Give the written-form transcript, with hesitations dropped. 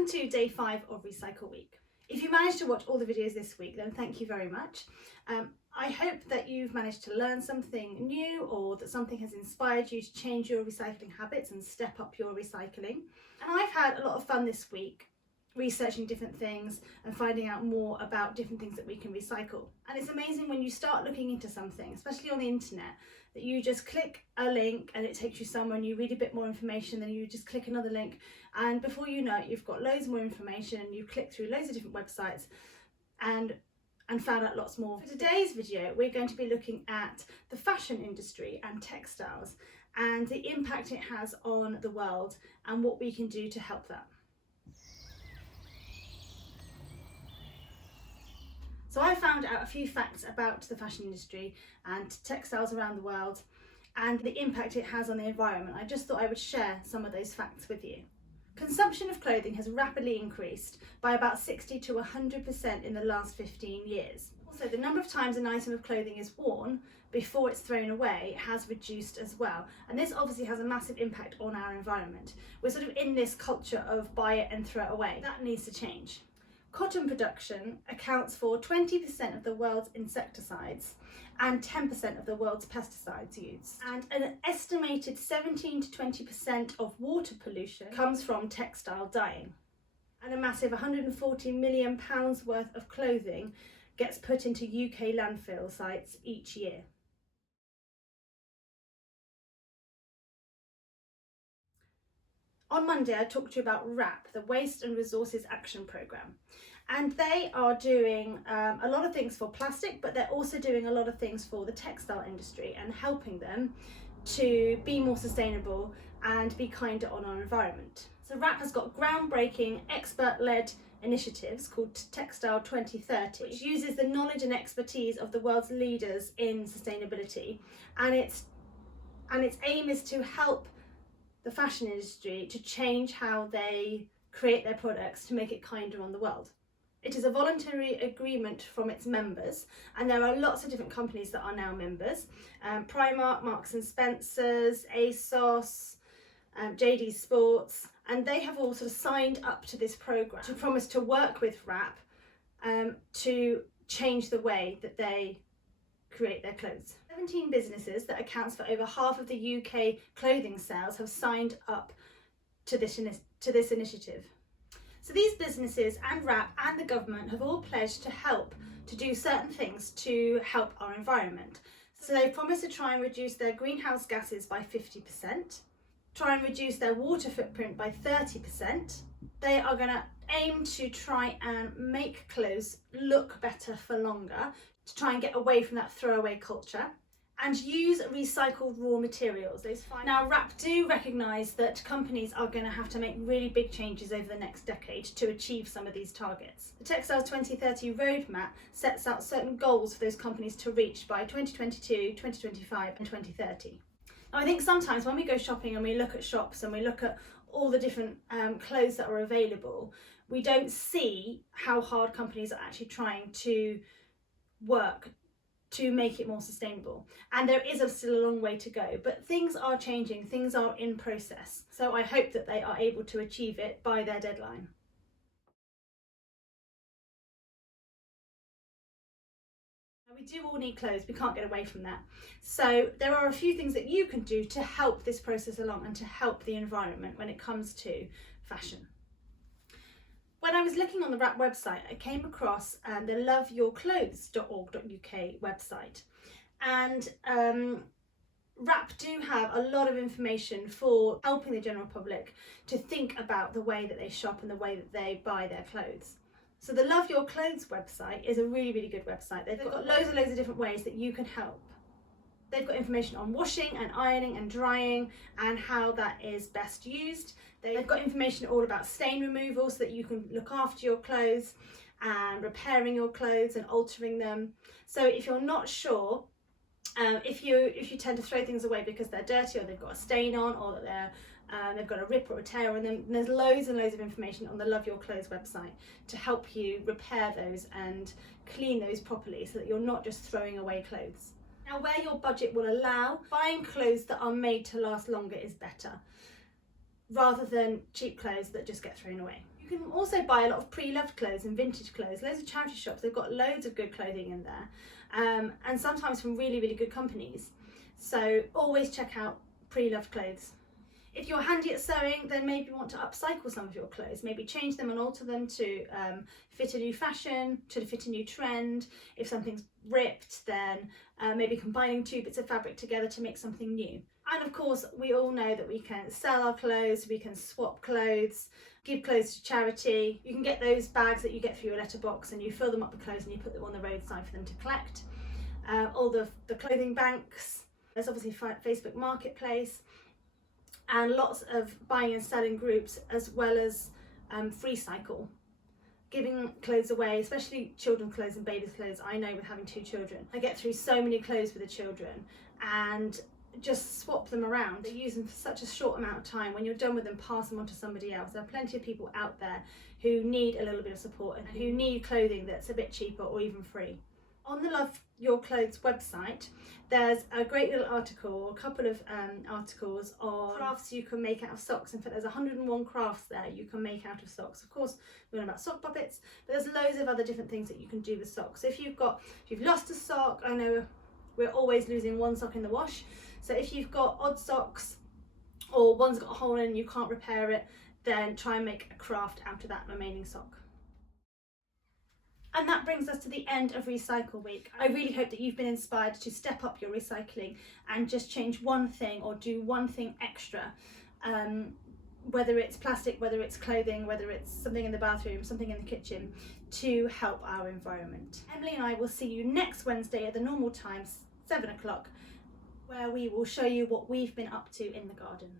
Welcome to day 5 of Recycle Week. If you managed to watch all the videos this week, then thank you very much. I hope that you've managed to learn something new, or that something has inspired you to change your recycling habits and step up your recycling. And I've had a lot of fun this week researching different things and finding out more about different things that we can recycle. And it's amazing when you start looking into something, especially on the internet, that you just click a link and it takes you somewhere and you read a bit more information, then you just click another link, and before you know it, you've got loads more information and you click through loads of different websites and found out lots more. For today's video, we're going to be looking at the fashion industry and textiles and the impact it has on the world and what we can do to help that. So I found out a few facts about the fashion industry and textiles around the world and the impact it has on the environment. I just thought I would share some of those facts with you. Consumption of clothing has rapidly increased by about 60 to 100% in the last 15 years. Also, the number of times an item of clothing is worn before it's thrown away has reduced as well. And this obviously has a massive impact on our environment. We're sort of in this culture of buy it and throw it away. That needs to change. Cotton production accounts for 20% of the world's insecticides and 10% of the world's pesticides used. And an estimated 17 to 20% of water pollution comes from textile dyeing. And a massive £140 million worth of clothing gets put into UK landfill sites each year. On Monday, I talked to you about WRAP, the Waste and Resources Action Programme. And they are doing a lot of things for plastic, but they're also doing a lot of things for the textile industry and helping them to be more sustainable and be kinder on our environment. So WRAP has got groundbreaking expert-led initiatives called Textile 2030, which uses the knowledge and expertise of the world's leaders in sustainability. And its aim is to help the fashion industry to change how they create their products to make it kinder on the world. It is a voluntary agreement from its members, and there are lots of different companies that are now members. Primark, Marks and Spencer's, ASOS, JD Sports, and they have all sort of signed up to this programme to promise to work with WRAP to change the way that they create their clothes. 17 businesses that accounts for over half of the UK clothing sales have signed up to this initiative. So these businesses and WRAP and the government have all pledged to help to do certain things to help our environment. So they've promised to try and reduce their greenhouse gases by 50%, try and reduce their water footprint by 30%. They are going to aim to try and make clothes look better for longer, to try and get away from that throwaway culture, and use recycled raw materials. Now, WRAP do recognise that companies are going to have to make really big changes over the next decade to achieve some of these targets. The Textiles 2030 roadmap sets out certain goals for those companies to reach by 2022, 2025 and 2030. Now, I think sometimes when we go shopping and we look at shops and we look at all the different clothes that are available, we don't see how hard companies are actually trying to work to make it more sustainable. And there is still a long way to go, but things are changing, things are in process. So I hope that they are able to achieve it by their deadline. Now, we do all need clothes, we can't get away from that. So there are a few things that you can do to help this process along and to help the environment when it comes to fashion. When I was looking on the WRAP website, I came across the loveyourclothes.org.uk website, and WRAP do have a lot of information for helping the general public to think about the way that they shop and the way that they buy their clothes. So the Love Your Clothes website is a really, really good website. They've got loads of different ways that you can help. They've got information on washing and ironing and drying and how that is best used. They've got information all about stain removal so that you can look after your clothes and repairing your clothes and altering them. So if you're not sure, if you tend to throw things away because they're dirty or they've got a stain on or that they've got a rip or a tear on them, there's loads and loads of information on the Love Your Clothes website to help you repair those and clean those properly so that you're not just throwing away clothes. Now, where your budget will allow, buying clothes that are made to last longer is better, rather than cheap clothes that just get thrown away. You You can also buy a lot of pre-loved clothes and vintage clothes. Loads of charity shops, they've got loads of good clothing in there, and sometimes from really, really good companies. So always check out pre-loved clothes. If you're handy at sewing, then maybe you want to upcycle some of your clothes, maybe change them and alter them to fit a new fashion, to fit a new trend. If something's ripped, then maybe combining two bits of fabric together to make something new. And of course, we all know that we can sell our clothes, we can swap clothes, give clothes to charity. You can get those bags that you get through your letterbox and you fill them up with clothes and you put them on the roadside for them to collect. All the clothing banks. There's obviously Facebook Marketplace, and lots of buying and selling groups, as well as free cycle, giving clothes away, especially children's clothes and babies' clothes. I know with having 2 children, I get through so many clothes for the children and just swap them around. They use them for such a short amount of time. When you're done with them, pass them on to somebody else. There are plenty of people out there who need a little bit of support and who need clothing that's a bit cheaper or even free. On the Love Your Clothes website, there's a great little article, or a couple of articles on crafts you can make out of socks. In fact, there's 101 crafts there you can make out of socks. Of course, we learn about sock puppets, but there's loads of other different things that you can do with socks. So if you've lost a sock, I know we're always losing one sock in the wash. So if you've got odd socks, or one's got a hole in and you can't repair it, then try and make a craft out of that remaining sock. And that brings us to the end of Recycle Week. I really hope that you've been inspired to step up your recycling and just change one thing or do one thing extra. Whether it's plastic, whether it's clothing, whether it's something in the bathroom, something in the kitchen, to help our environment. Emily and I will see you next Wednesday at the normal time, 7 o'clock, where we will show you what we've been up to in the garden.